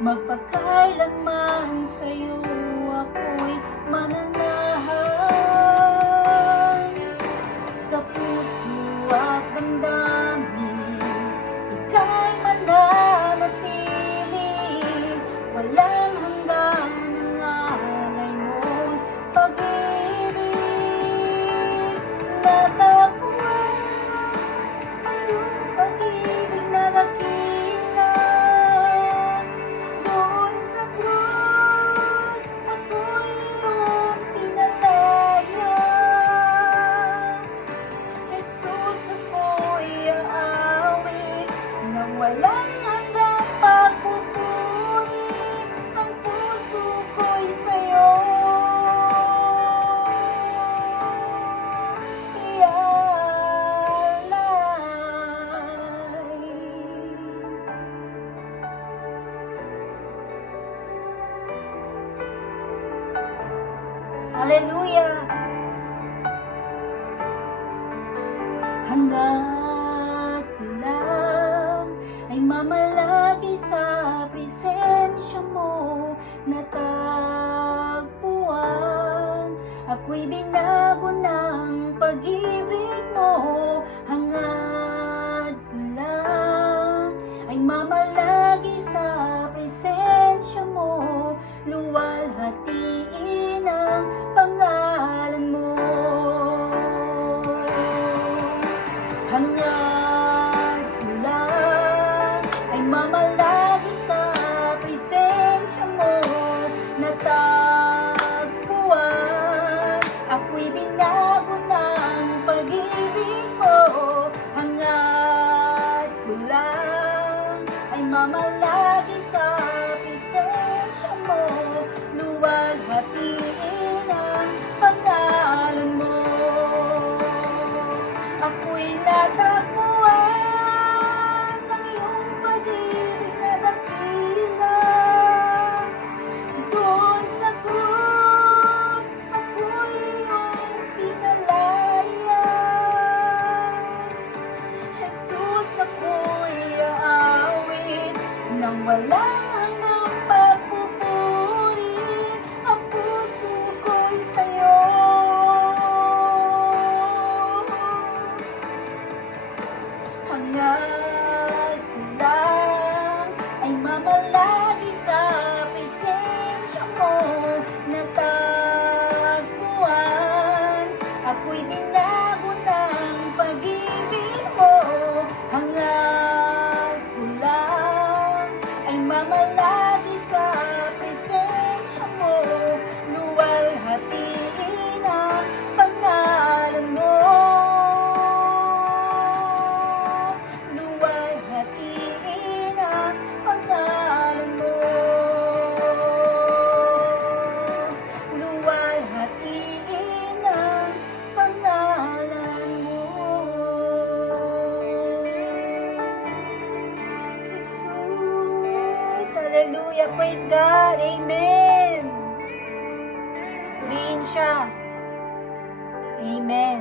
magpakailanman sa'yo ako'y mananahan. Sa puso at damdamin, ika'y mananatili. Walang hanggan ang alay mong pag-ibig. Natagpuan ang iyong pag-ibig na dakila. Doon sa krus, ako'y iyong pinalaya. Jesus, ako'y aawit nang walang hanggang pagpupuri. Ang puso ko'y sa'yo ialay. Hallelujah! Hanggat lang ay mamalagi sa presensya mo, natagpuan. Ako'y binago ng pag-ibig mo. Hanggat lang ay mamalagi sa presensya mo, luwalhatiin ang pangalan mo. Hanggat lang ay mamalagi sa presensya mo, natagpuan. Ako'y binago ng pag-ibig mo. Hanggat lang ay mamalagi sa presensya mo, luwalhatiin ang pangalan mo. Ako'y natagpuan ng iyong pag-ibig na dakila. Doon sa krus, ako'y iyong pinalaya. Jesus, ako'y aawit nang walang hanggang pagpupuri. Ang puso ko'y sa'yo hanggat lang ay mamalagi sa presensya mo, natagpuan. Ako'y binago ng pag-ibig mo. Hanggat lang ay mamalagi sa presensya mo, luwalhatiin ang pangalan mo. Luwalhatiin ang pangalan mo. Luwalhatiin ang pangalan mo. Jesus, hallelujah, praise God, amen. Purihin siya, amen.